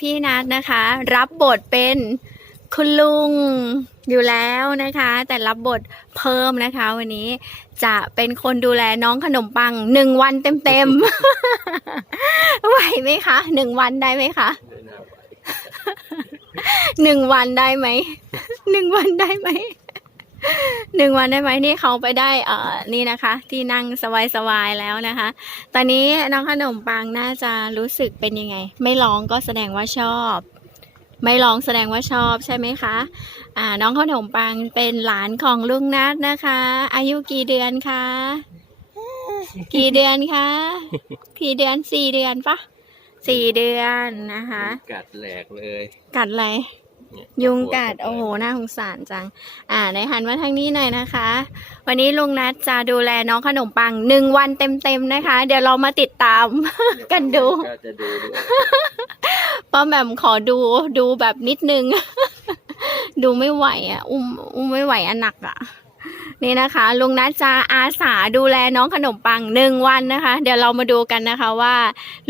พี่นัทนะคะ รับบทเป็นคุณลุงอยู่แล้วนะคะ แต่รับบทเพิ่มนะคะ วันนี้จะเป็นคนดูแลน้องขนมปังหนึ่งวันเต็มๆ ไหวไหมคะหนึ่งวันได้ไหมคะไม่น่าไหวหนึ่งวันได้ไหมหนึ่งวันได้ไหม หนึ่งวันได้ไหมนี่เขาไปได้เอ่อนี่นะคะ ที่นั่งสบายๆแล้วนะคะ ตอนนี้น้องขนมปังน่าจะรู้สึกเป็นยังไง ไม่ร้องก็แสดงว่าชอบ ไม่ร้องแสดงว่าชอบใช่ไหมคะอ่าน้องขนมปังเป็นหลานของลุงนัทนะคะ อายุกี่เดือนคะกี่เดือนคะกี่เดือนสี่เดือนปะสี่เดือนนะคะ กัดแหลกเลย กัดอะไรเนี่ ยยุงกัดโอ้โหน่าสงสารจัง อ่าในหันมาทางนี้หน่อยนะคะ วันนี้ลุงนัทจะดูแลน้องขนมปังหนึ่งวันเต็มๆนะคะ เดี๋ยวเรามาติดตามกันดูก็จะดูด้วยป้าแหม่มขอดูดูแบบนิดนึง ดูไม่ไหวอะ อุ้มอุ้มไม่ไหวอันหนักอะนี่นะคะลุงนัทจะอาสาดูแลน้องขนมปังหนึ่งวันนะคะ เดี๋ยวเรามาดูกันนะคะว่า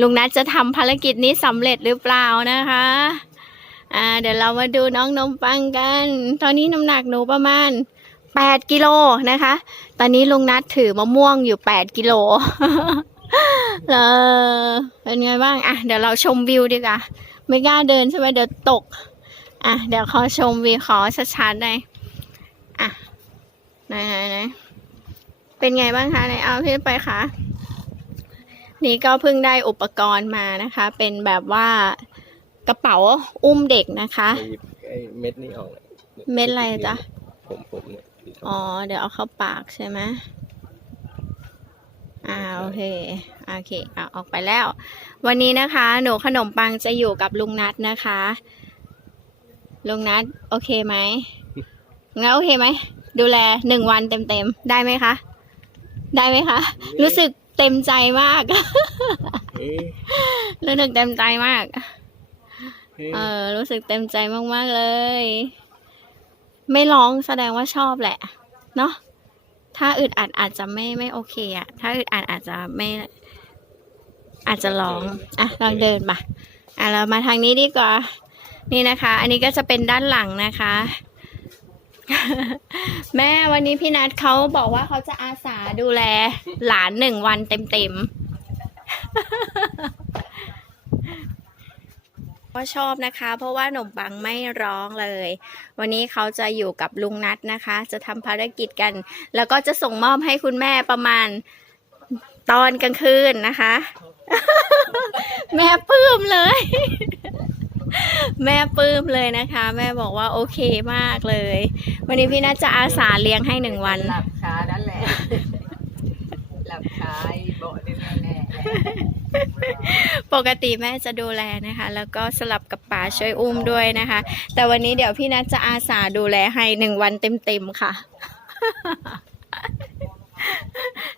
ลุงนัทจะทำภารกิจนี้สำเร็จหรือเปล่านะคะ อ่า เดี๋ยวเรามาดูน้องนมปังกัน ตอนนี้น้ำหนักหนูประมาณแปดกิโลนะคะ ตอนนี้ลุงนัทถือมะม่วงอยู่แปดกิโลเออเป็นไงบ้าง อะ เดี๋ยวเราชมวิวดีกว่า ไม่กล้าเดินใช่ไหมเดี๋ยวตก อะ เดี๋ยวขอชมวิวขอชัดๆหน่อยอะไหนไหนไหนเป็นไงบ้างคะไหนเอาพี่ไปคะนี่ก็เพิ่งได้อุปกรณ์มานะคะ เป็นแบบว่า กระเป๋าอุ้มเด็กนะคะไอ้ไอ้เม็ดนี่ออกเลยเม็ดอะไรจ๊ะ ผมผมเนี่ยที่เขาอ๋อ เดี๋ยวเอาเข้าปากใช่ไหมอ่า โอเค โอเคเอาออกไปแล้ว วันนี้นะคะ หนูขนมปังจะอยู่กับลุงนัทนะคะ ลุงนัทโอเคไหมงั้นโอเคไหม ดูแลหนึ่งวันเต็มๆ ได้ไหมคะ ได้ไหมคะ รู้สึกเต็มใจมาก เอ๊ะรู้สึกเต็มใจมากเอ๊ะ เออ รู้สึกเต็มใจมาก ๆ เลย ไม่ร้องแสดงว่าชอบแหละ เนาะถ้าอึดอัดอาจจะไม่ไม่โอเคอะถ้าอึดอัดอาจจะไม่อาจจะร้องอะลองเดินมาอะเรามาทางนี้ดีกว่า นี่นะคะ อันนี้ก็จะเป็นด้านหลังนะคะ แม่วันนี้พี่นัทเขาบอกว่าเขาจะอาสาดูแลหลานหนึ่งวันเต็มๆ ก็ชอบนะคะ เพราะว่าหนมปังไม่ร้องเลย วันนี้เขาจะอยู่กับลุงนัทนะคะ จะทำภารกิจกัน แล้วก็จะส่งมอบให้คุณแม่ประมาณตอนกลางคืนนะคะ แม่ปลื้มเลย แม่ปลื้มเลยนะคะ แม่บอกว่าโอเคมากเลย วันนี้พี่นัทจะอาสาเลี้ยงให้หนึ่งวัน หลับคานั่นแหละ หลับคาเบาะนี่แหละ ปกติแม่จะดูแลนะคะ แล้วก็สลับกับป๋าช่วยอุ้มด้วยนะคะ แต่วันนี้เดี๋ยวพี่นัทจะอาสาดูแลให้หนึ่งวันเต็มๆค่ะ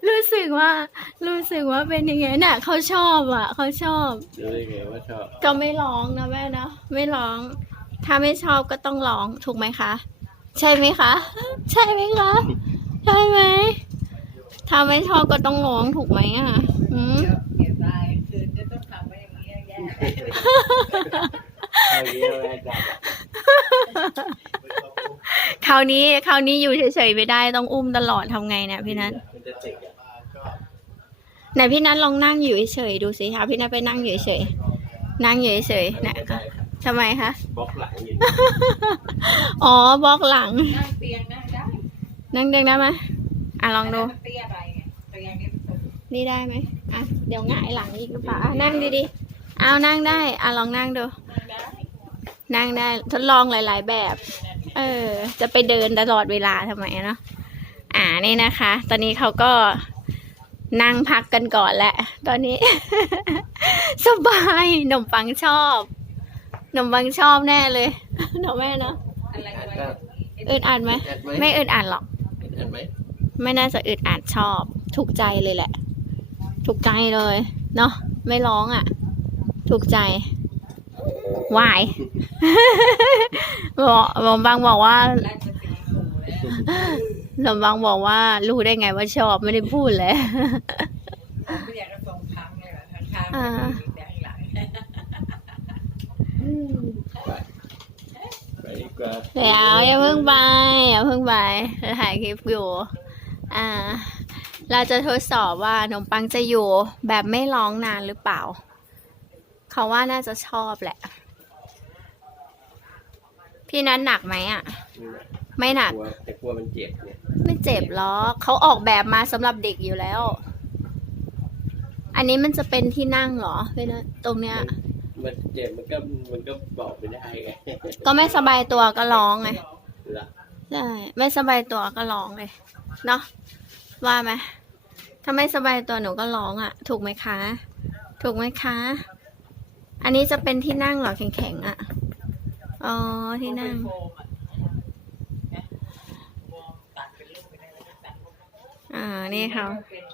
รู้สึกว่า รู้สึกว่าเป็นยังไงน่ะเขาชอบอะเขาชอบดูได้ไงว่าชอบก็ไม่ร้องนะแม่เนาะไม่ร้อง ถ้าไม่ชอบก็ต้องร้องถูกไหมคะ ใช่ไหมคะ ใช่ไหมคะใช่ไหมถ้าไม่ชอบก็ต้องร้องถูกไหมอะ อืมเก็บได้คืนจะต้องทำไว้อย่างนี้แย่เอาเยอะเลยจ้ะคราวนี้คราวนี้อยู่เฉยๆไม่ได้ต้องอุ้มตลอดทำไงเนี่ยพี่นัทมันจะติดอะไหนพี่นัทลองนั่งอยู่เฉยๆดูสิคะพี่นัทไปนั่งอยู่เฉยๆนั่งอยู่เฉยๆนะทำไมคะบล็อกหลังอยู่อ๋อบล็อกหลัง นั่งเตียงนั่งได้นั่งเด้งได้ไหมอะลองดู มันเตี้ยไปไงเตียงนี่มันสูงนี่ได้ไหม อะเดี๋ยวหงายหลังอีกหรือเปล่าอะนั่งดีๆ เอานั่งได้ อะลองนั่งดูนั่งได้นั่งได้ทดลองหลายๆแบบ เออ จะไปเดินตลอดเวลาทำไมเนาะ อ่านี่นะคะ ตอนนี้เขาก็นั่งพักกันก่อนแหละ ตอนนี้ สบายขนมปังชอบขนมปังชอบแน่เลยเนาะแม่เนาะอะไรไว้อึดอัดไหมแอดไหม ไม่อึดอัดหรอกเห็นไหม ไม่น่าจะอึดอัดชอบ ถูกใจเลยแหละ ถูกใจเลย เนาะไม่ร้องอะ ถูกใจวายบอกบอกบางบอกว่าราชสีห์สูงเลยหลมบางบอกว่ารู้ได้ไงว่าชอบไม่ได้พูดเลยไม่อยากจะส่งพังเลยเหรอข้างๆอ่าแดงหลังไปไปดีกว่าเดี๋ยวอย่าเพิ่งไปอย่าเพิ่งไปเราถ่ายคลิปอยู่อ่า เราจะทดสอบว่าขนมปังจะอยู่แบบไม่ร้องนานหรือเปล่า เขาว่าน่าจะชอบแหละ พี่นัทหนักไหมอะ ไม่หนักกลัวแต่กลัวมันเจ็บเนี่ย ไม่เจ็บหรอกเขาออกแบบมาสำหรับเด็กอยู่แล้ว อันนี้มันจะเป็นที่นั่งเหรอพี่นัทตรงเนี้ย มันเจ็บมันก็มันก็บอกไม่ได้ไงก็ไม่สบายตัวก็ร้องไงละใช่ ไม่สบายตัวก็ร้องเลย เนาะว่าไหม ถ้าไม่สบายตัวหนูก็ร้องอะ่ะ ถูกไหมคะ ถูกไหมคะ อันนี้จะเป็นที่นั่งเหรอแข็งๆอะ่ะ อ๋อ ที่นั่งโฟมอะนะโฟมตัดเป็นลูกไปได้แล้วก็ตัดอ่า นี่เขาเป็น